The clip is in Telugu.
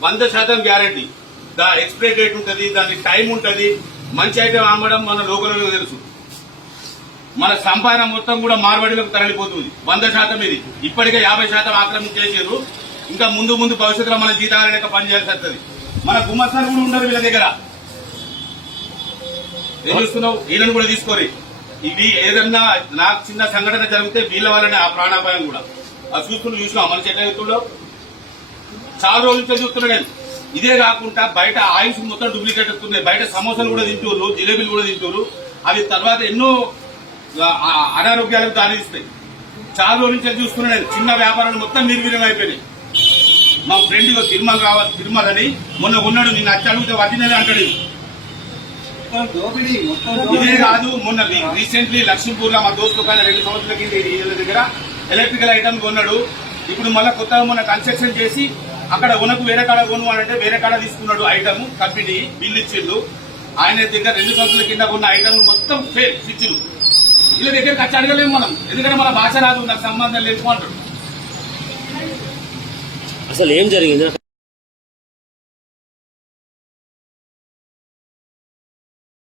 వంద శాతం గ్యారంటీ. దా ఎక్స్పైరీ డేట్ ఉంటుంది దానికి టైం ఉంటుంది. మంచి ఐటమ్ అమ్మడం మన లోకల్లో తెలుసు. మన సంపాదన మొత్తం కూడా మార్వాడిలోకి తరలిపోతుంది. వంద శాతం ఇది. ఇప్పటికే యాభై శాతం ఆక్రమించేసారు ఇంకా ముందు ముందు భవిష్యత్తులో మన జీతాల లెక్క పనిచేయాల్సి వస్తుంది. మన గుమ్మస్తాలు కూడా ఉండరు వీళ్ళ దగ్గర. ఏం చూస్తున్నావు? వీళ్ళని కూడా తీసుకోరి. ఇది ఏదన్నా నాకు చిన్న సంఘటన జరిగితే వీళ్ళ వల్లనే ఆ ప్రాణాపాయం కూడా. అది చూస్తున్నా చూసినాం మన చెట్ల ఎత్తుల్లో చాలా రోజుల నుంచి చూస్తున్నా నేను ఇదే కాకుండా బయట ఆయిల్స్ మొత్తం డూప్లికేట్ వస్తున్నాయి బయట సమోసాలు కూడా తింటున్నారు జిలేబీలు కూడా తింటున్నారు అవి తర్వాత ఎన్నో అనారోగ్యాలకు దారిస్తాయి చాలా రోజుల నుంచి చూస్తున్నా నేను చిన్న వ్యాపారాలు మొత్తం నిర్వీర్యం అయిపోయినాయి. మా ఫ్రెండ్ తిరుమల రావాలి తిరుమల అని మొన్న ఉన్నాడు నిన్ను అచ్చి అడిగితే వదినది అంటాడు ఇదే కాదు మొన్న రీసెంట్లీ లక్ష్మీపూర్లో మా దోస్తు కానీ రెండు సంవత్సరాల కింద దగ్గర ఎలక్ట్రికల్ ఐటమ్ కొన్నాడు. ఇప్పుడు మళ్ళీ కొత్తగా మొన్న కన్స్ట్రక్షన్ చేసి అక్కడ ఉనకు వేరే కాడ కొను అంటే వేరే కాడ తీసుకున్నాడు ఐటమ్ కంపెనీ బిల్ ఇచ్చిండు. ఆయన దగ్గర రెండు సంవత్సరాల కింద ఉన్న ఐటమ్ మొత్తం ఫేల్ స్విచ్లు వీళ్ళ దగ్గరికి వచ్చి అడగలేము మనం. ఎందుకంటే మన భాష రాదు నాకు సంబంధం లేదు అంటాడు అసలు ఏం జరిగింది?